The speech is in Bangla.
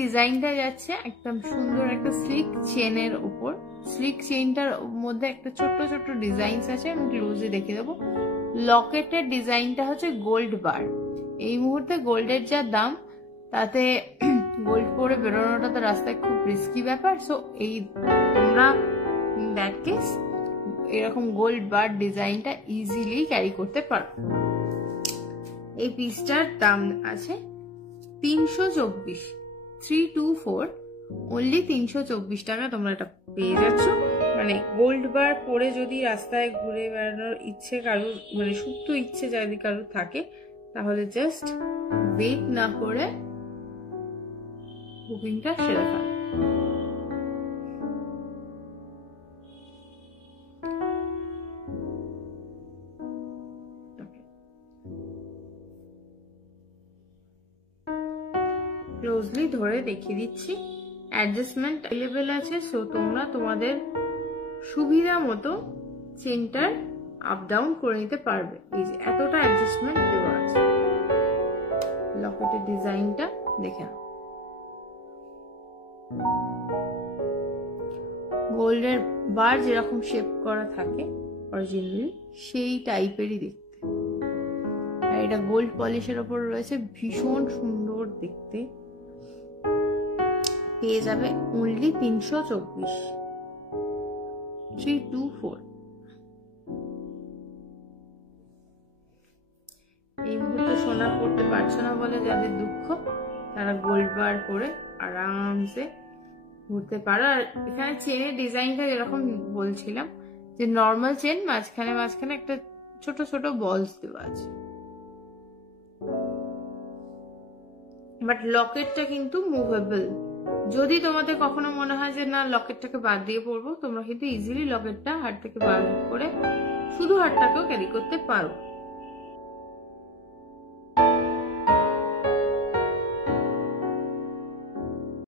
ডিজাইনটা যাচ্ছে একদম সুন্দর একটা স্লিক চেনের উপর। স্লিক চেনটার মধ্যে একটা ছোট্ট ছোট্ট ডিজাইন আছে, আমি ক্লোজে দেখে দেবো। লকেটের ডিজাইনটা হচ্ছে গোল্ড বার। এই মুহূর্তে গোল্ডের যা দাম, তাতে গোল্ড পরে বেরোনোটা তো রাস্তায় খুব রিস্কি ব্যাপার। সো এই তোমরা দ্যাট কেস এরকম গোল্ড বার ডিজাইনটা ইজিলি ক্যারি করতে পারো। এই পিসটার দাম আছে 324, 324, অনলি 324 টাকা তোমরা এটা পেয়ে যাচ্ছ। মানে গোল্ড বার পরে যদি রাস্তায় ঘুরে বেড়ানোর ইচ্ছে কারোর, মানে সুপ্ত ইচ্ছে যদি কারোর থাকে, তাহলে জাস্ট ওয়েট না করে বুকিংটা সেরে ফেল। ক্লোজলি ধরে দেখিয়ে দিচ্ছি, অ্যাডজাস্টমেন্ট অ্যাভেলেবেল আছে। সো তোমরা তোমাদের সুবিধা মতো চেনটার আপ ডাউন করে নিতে পারবে। এই যে এতটা অ্যাডজাস্টমেন্ট দেওয়া আছে। লকেটের ডিজাইনটা দেখে নাও, গোল্ডের বার যেরকম শেপ করা থাকে অরিজিনালি সেই টাইপেরই দেখতে। আর এটা গোল্ড পলিশের ওপর রয়েছে, ভীষণ সুন্দর দেখতে। পেয়ে যাবে অনলি 324, 324। এই মুহূর্তে সোনা পড়তে পারছো না বলে যাদের দুঃখ, তারা গোল্ড বার করে আরামসে ঘুরতে পারো। আর এখানে চেনের ডিজাইনটা যেরকম বলছিলাম, যে নর্মাল চেন মাঝখানে মাঝখানে একটা ছোট ছোট বলস দেওয়া আছে, বাট লকেটটা কিন্তু মুভেবল। যদি তোমাদের কখনো মনে হয় যে না লকেটটাকে বাদ দিয়ে পড়বো, তোমরা কিন্তু ইজিলি লকেটটা হাত থেকে বার করে শুধু হাতটাকেও ক্যারি করতে পারো।